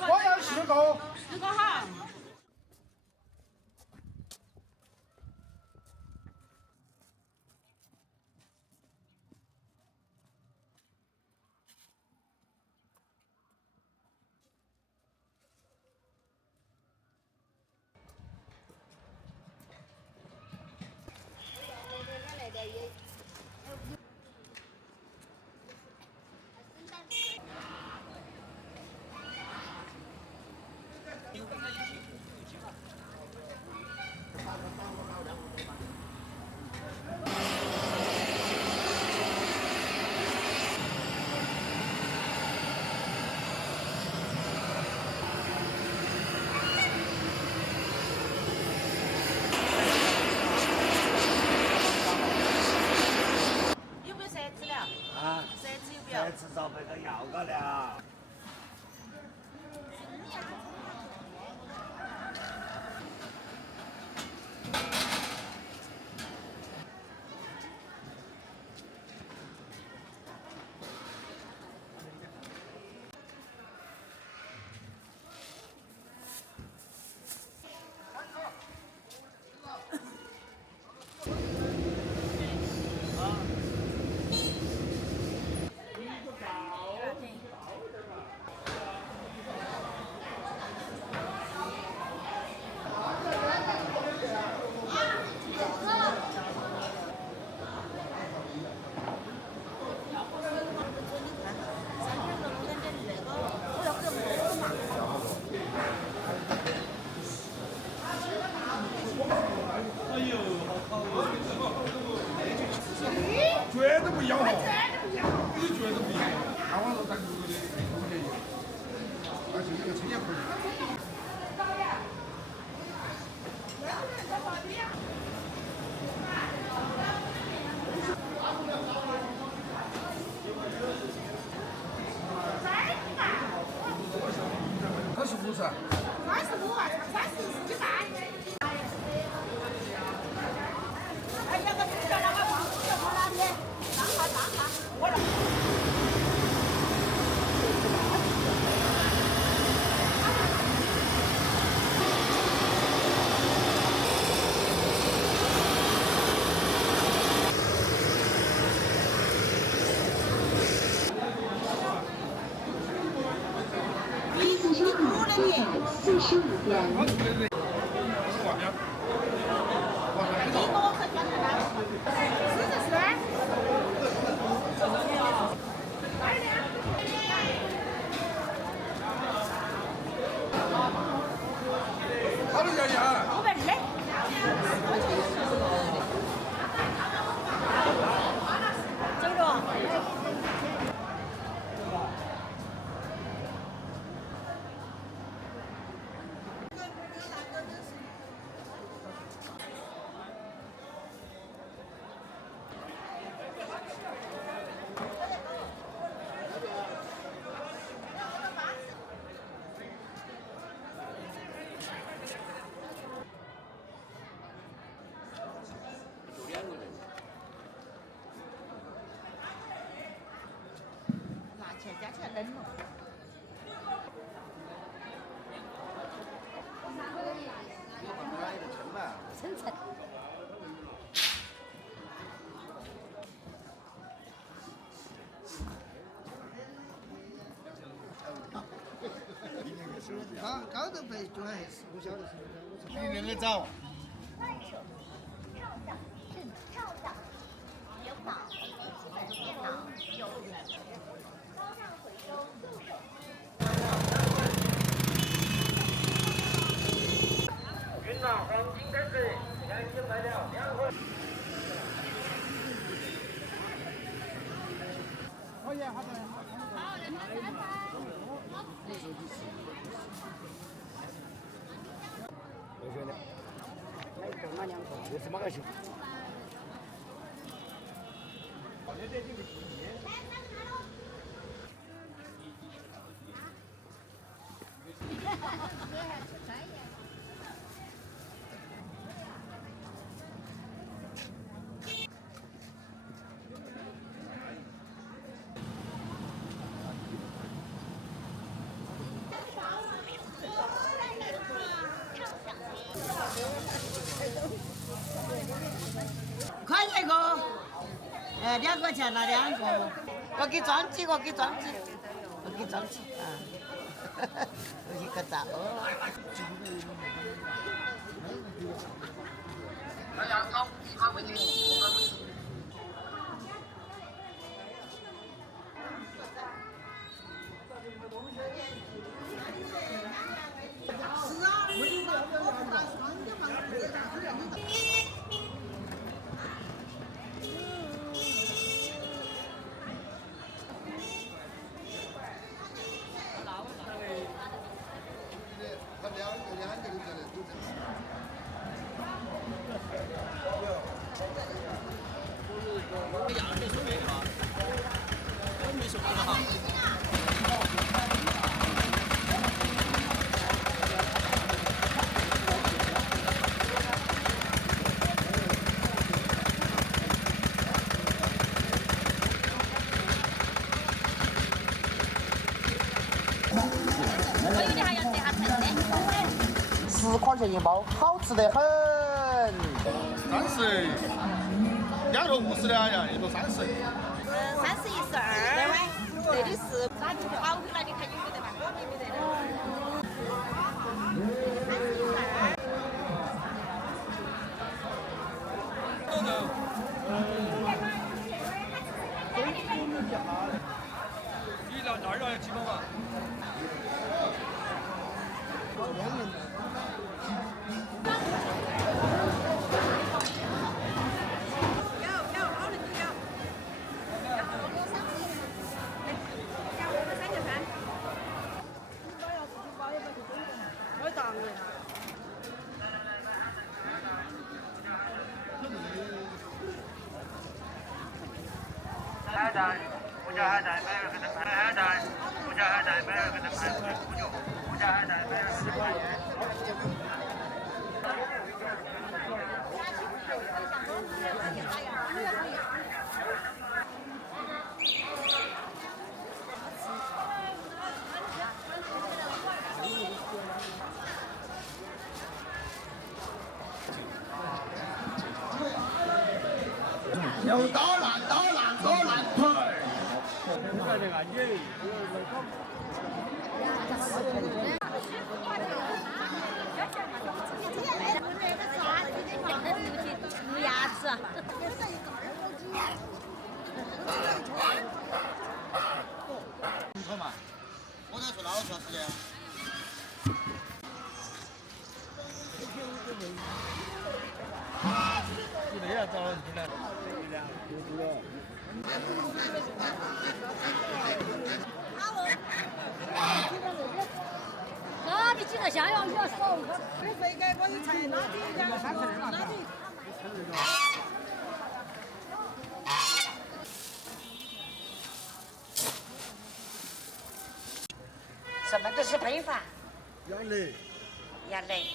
我要4个。4个哈。有没有筛子了？啊，筛子有没有？筛子找那个要个了。绝对不一样哈！你绝对不一样。看网上咱录的同学一样，而且这个车也可以。35噻。35啊，唱30，48。哎，那个叫那个放哪里？上哈，我来。45元。好多钱呀？500的。走了。拿钱加起来扔了。称称。高头被转还是不晓得是比那个早。快手跳蚤是跳蚤，有脑、笔记本电脑、有高档回收入手。云南黄金柑橘现金卖了2盒。好呀，好的。好，人家3盘。我觉得，买一个买2个，60毛个钱。2块钱拿2个，我给装起，我给装起啊！一个枣。10块钱一包，好吃得很。30，两个50的呀，一个30。31、12，这里是跑回来，你看有没得嘛？我没得的。你到那儿要几包嘛？海带，不加海带，买2个的盘海带，不加海带，买2个的盘59，不加海带，买2个的盘。有多難多難退。涂牙齿。你嘛，我才说老长时间。你那样找人进来。那你几个香药你要少？你回给我一菜，哪里2个30的，哪里？什么都是配法。杨磊。杨磊。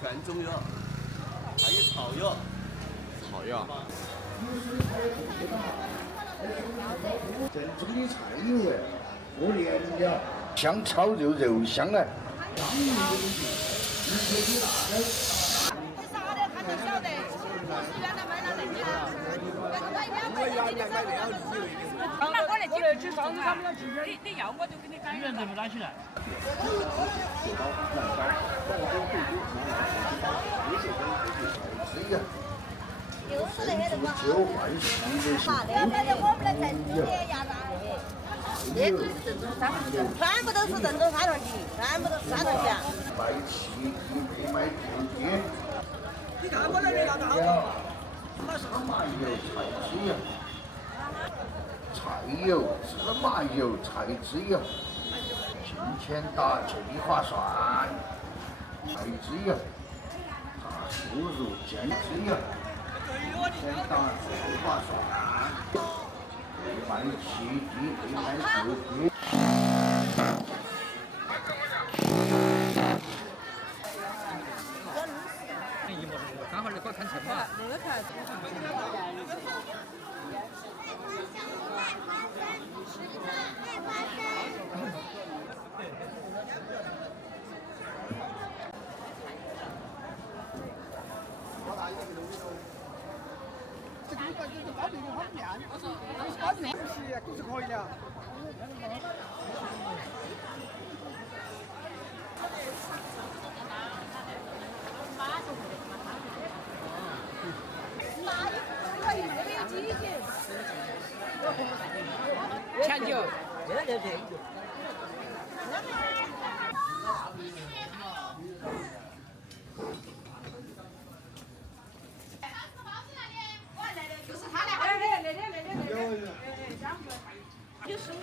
全中药，还有草药。草药。正宗的菜油哎，不廉价，香炒肉肉香哎。啥的他都晓得，我是原来买了那那我来去上次他们要去，你要我就给你改。医院怎么拿起来？就是那些什么旧换新的是。要不然我们的正宗的鸭蛋，这都是正宗沙头鸡，全部都是正宗沙头鸡，全部都是沙头鸡啊。买齐你没买旧的。你看我那里鸭蛋好多，芝麻油、菜籽油，菜油、芝麻油、菜籽油，今天打最划算。还有只有炸酥肉煎只有先打手把蒜，对半7滴，对半4滴。刚好那个看清嘛。那个才。这个就是包饼好面，包面皮都是可以的。前脚，对。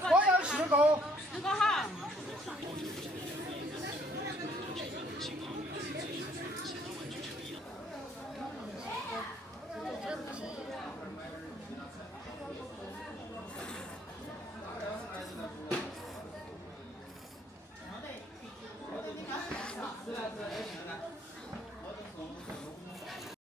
我要4个。4个好。